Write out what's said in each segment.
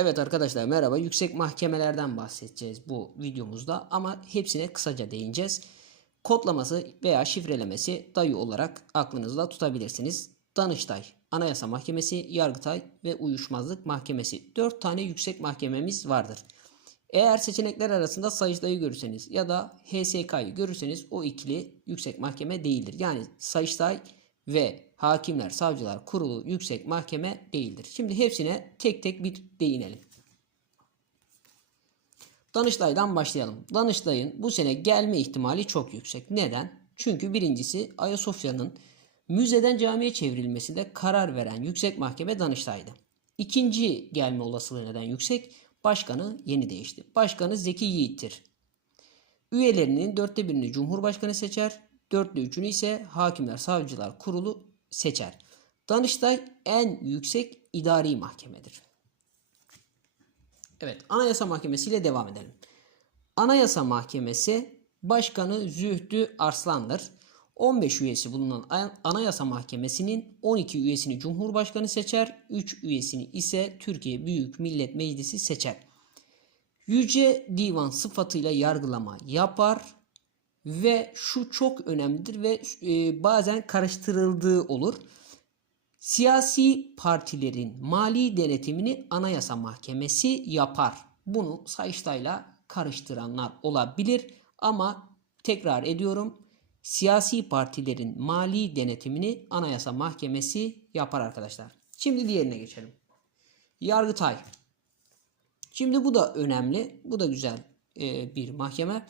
Evet arkadaşlar merhaba. Yüksek mahkemelerden bahsedeceğiz bu videomuzda ama hepsine kısaca değineceğiz. Kodlaması veya şifrelemesi dayı olarak aklınızda tutabilirsiniz. Danıştay, Anayasa Mahkemesi, Yargıtay ve Uyuşmazlık Mahkemesi. 4 tane yüksek mahkememiz vardır. Eğer seçenekler arasında Sayıştay'ı görürseniz ya da HSK'yı görürseniz o ikili yüksek mahkeme değildir. Yani Sayıştay ve Hakimler Savcılar Kurulu yüksek mahkeme değildir. Şimdi hepsine tek tek bir değinelim. Danıştay'dan başlayalım. Danıştay'ın bu sene gelme ihtimali çok yüksek. Neden? Çünkü birincisi Ayasofya'nın müzeden camiye çevrilmesinde karar veren yüksek mahkeme Danıştay'dı. İkinci gelme olasılığı neden yüksek? Başkanı yeni değişti. Başkanı Zeki Yiğit'tir. Üyelerinin dörtte birini Cumhurbaşkanı seçer, dörtte üçünü ise Hakimler Savcılar Kurulu seçer. Danıştay en yüksek idari mahkemedir. Evet, Anayasa Mahkemesi ile devam edelim. Anayasa Mahkemesi Başkanı Zühtü Arslan'dır. 15 üyesi bulunan Anayasa Mahkemesi'nin 12 üyesini Cumhurbaşkanı seçer, 3 üyesini ise Türkiye Büyük Millet Meclisi seçer. Yüce Divan sıfatıyla yargılama yapar ve şu çok önemlidir ve e, bazen karıştırıldığı olur. Siyasi partilerin mali denetimini Anayasa Mahkemesi yapar. Bunu Sayıştay'la karıştıranlar olabilir ama tekrar ediyorum siyasi partilerin mali denetimini Anayasa Mahkemesi yapar arkadaşlar. Şimdi diğerine geçelim. Yargıtay. Şimdi bu da önemli. Bu da güzel e, bir mahkeme.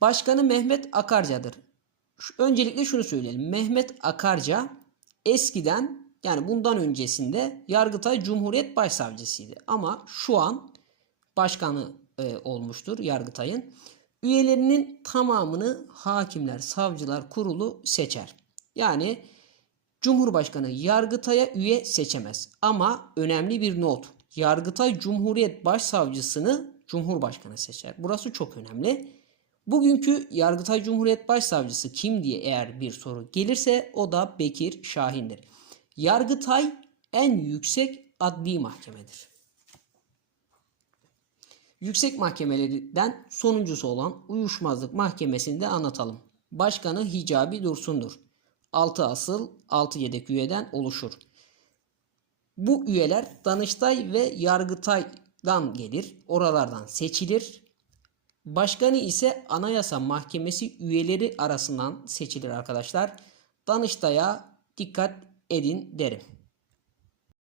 Başkanı Mehmet Akarca'dır. Öncelikle şunu söyleyelim. Mehmet Akarca eskiden yani bundan öncesinde Yargıtay Cumhuriyet Başsavcısıydı. Ama şu an başkanı e, olmuştur Yargıtay'ın. Üyelerinin tamamını hakimler, savcılar kurulu seçer. Yani Cumhurbaşkanı Yargıtay'a üye seçemez. Ama önemli bir not. Yargıtay Cumhuriyet Başsavcısını Cumhurbaşkanı seçer. Burası çok önemli. Bugünkü Yargıtay Cumhuriyet Başsavcısı kim diye eğer bir soru gelirse o da Bekir Şahin'dir. Yargıtay en yüksek adli mahkemedir. Yüksek mahkemelerden sonuncusu olan Uyuşmazlık Mahkemesi'nde anlatalım. Başkanı Hicabi Dursun'dur. 6 asıl 6 yedek üyeden oluşur. Bu üyeler Danıştay ve Yargıtay'dan gelir. Oralardan seçilir. Başkanı ise Anayasa Mahkemesi üyeleri arasından seçilir arkadaşlar. Danıştay'a dikkat edin derim.